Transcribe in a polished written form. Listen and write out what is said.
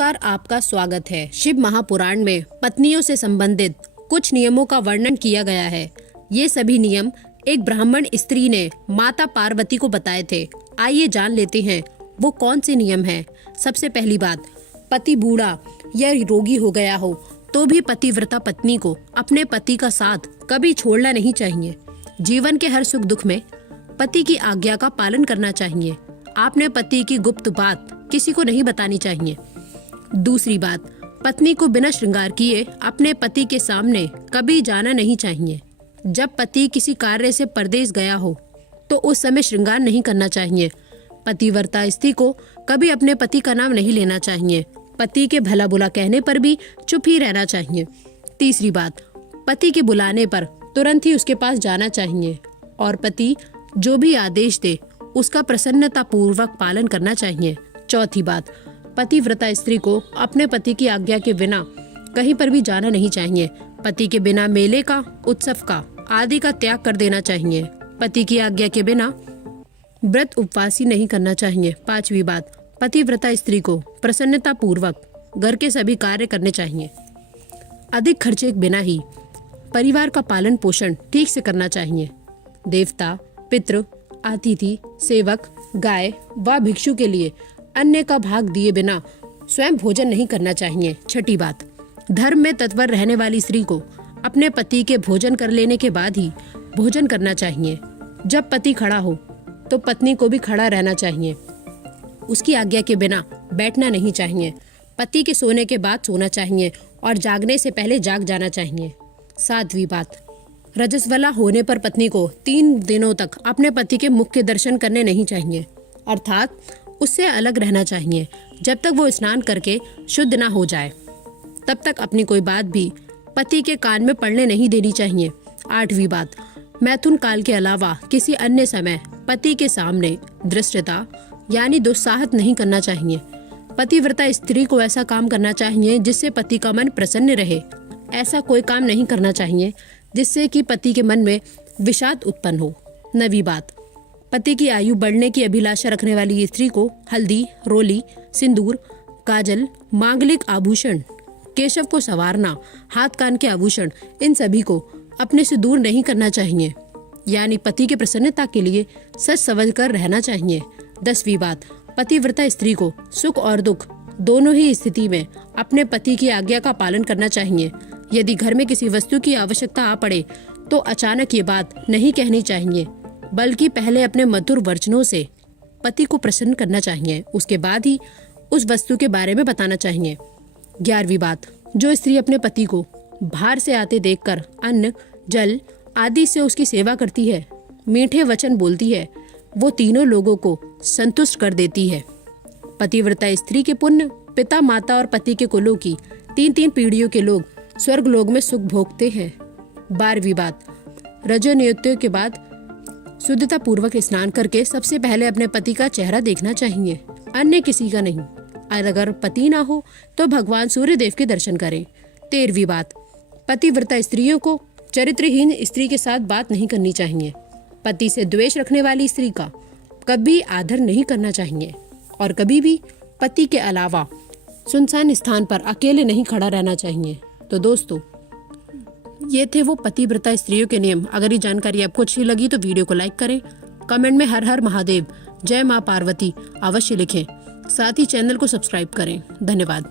नमस्कार, आपका स्वागत है। शिव महापुराण में पत्नियों से संबंधित कुछ नियमों का वर्णन किया गया है। ये सभी नियम एक ब्राह्मण स्त्री ने माता पार्वती को बताए थे। आइए जान लेते हैं वो कौन से नियम हैं। सबसे पहली बात, पति बूढ़ा या रोगी हो गया हो तो भी पतिव्रता पत्नी को अपने पति का साथ कभी छोड़ना नहीं चाहिए। जीवन के हर सुख दुख में पति की आज्ञा का पालन करना चाहिए। आपने पति की गुप्त बात किसी को नहीं बतानी चाहिए। दूसरी बात, पत्नी को बिना श्रृंगार किए अपने पति के सामने कभी जाना नहीं चाहिए। जब पति किसी कार्य से परदेश गया हो तो उस समय श्रृंगार नहीं करना चाहिए। पतिव्रता स्त्री को कभी अपने पति का नाम नहीं लेना चाहिए। पति के भला बुरा कहने पर भी चुप ही रहना चाहिए। तीसरी बात, पति के बुलाने पर तुरंत ही उसके पास जाना चाहिए और पति जो भी आदेश दे उसका प्रसन्नता पूर्वक पालन करना चाहिए। चौथी बात, पतिव्रता स्त्री को अपने पति की आज्ञा के बिना कहीं पर भी जाना नहीं चाहिए। पति के बिना मेले का, उत्सव का आदि का त्याग कर देना चाहिए। पति की आज्ञा के बिना व्रत उपवासी नहीं करना चाहिए। पांचवी बात, पतिव्रता स्त्री को प्रसन्नता पूर्वक घर के सभी कार्य करने चाहिए। अधिक खर्चे के बिना ही परिवार का पालन पोषण ठीक से करना चाहिए। देवता, पितृ, अतिथि, सेवक, गाय व भिक्षु के लिए अन्य का भाग दिए बिना स्वयं भोजन नहीं करना चाहिए। छठी बात, धर्म में तत्पर रहने वाली स्त्री को अपने पति के भोजन कर लेने के बाद ही भोजन करना चाहिए। जब पति खड़ा हो तो पत्नी को भी खड़ा रहना चाहिए। उसकी आज्ञा के बिना बैठना नहीं चाहिए। पति के सोने के बाद सोना चाहिए और जागने से पहले जाग जाना चाहिए। सातवीं बात, रजस्वला होने पर पत्नी को 3 दिनों तक अपने पति के मुख के दर्शन करने नहीं चाहिए, अर्थात उससे अलग रहना चाहिए। जब तक वो स्नान करके शुद्ध ना हो जाए तब तक अपनी कोई बात भी पति के कान में पड़ने नहीं देनी चाहिए। आठवीं बात, मैथुन काल के अलावा किसी अन्य समय पति के सामने दृष्टता यानी दुस्साहस नहीं करना चाहिए। पतिव्रता स्त्री को ऐसा काम करना चाहिए जिससे पति का मन प्रसन्न रहे। ऐसा कोई काम नहीं करना चाहिए जिससे कि पति के मन में विषाद उत्पन्न हो। नवीं बात, पति की आयु बढ़ने की अभिलाषा रखने वाली स्त्री को हल्दी, रोली, सिंदूर, काजल, मांगलिक आभूषण, केशव को संवारना, हाथ कान के आभूषण, इन सभी को अपने से दूर नहीं करना चाहिए। यानी पति के प्रसन्नता के लिए सच समझ कर रहना चाहिए। 10वीं बात, पतिव्रता स्त्री को सुख और दुख दोनों ही स्थिति में अपने पति की आज्ञा का पालन करना चाहिए। यदि घर में किसी वस्तु की आवश्यकता आ पड़े तो अचानक ये बात नहीं कहनी चाहिए, बल्कि पहले अपने मधुर वचनों से पति को प्रसन्न करना चाहिए। उसके बाद ही उस वस्तु के बारे में बताना चाहिए। 11वीं बात, जो स्त्री अपने पति को बाहर से आते देखकर अन्न, जल आदि से उसकी सेवा करती है, मीठे वचन बोलती है, वो तीनों लोगों को संतुष्ट कर देती है। पतिव्रता स्त्री के पुण्य पिता, माता और पति के कुलों की 3-3 पीढ़ियों के लोग स्वर्ग लोक में सुख भोगते हैं। 12वीं बात, रजोनियों के बाद शुद्धता पूर्वक स्नान करके सबसे पहले अपने पति का चेहरा देखना चाहिए, अन्य किसी का नहीं। और अगर पति ना हो तो भगवान सूर्य देव के दर्शन करें। 13वीं बात, पतिव्रता स्त्रियों को चरित्रहीन स्त्री के साथ बात नहीं करनी चाहिए। पति से द्वेष रखने वाली स्त्री का कभी आदर नहीं करना चाहिए और कभी भी पति के अलावा सुनसान स्थान पर अकेले नहीं खड़ा रहना चाहिए। तो दोस्तों, ये थे वो पतिव्रता स्त्रियों के नियम। अगर ये जानकारी आपको अच्छी लगी तो वीडियो को लाइक करें, कमेंट में हर हर महादेव, जय मां पार्वती अवश्य लिखें। साथ ही चैनल को सब्सक्राइब करें। धन्यवाद।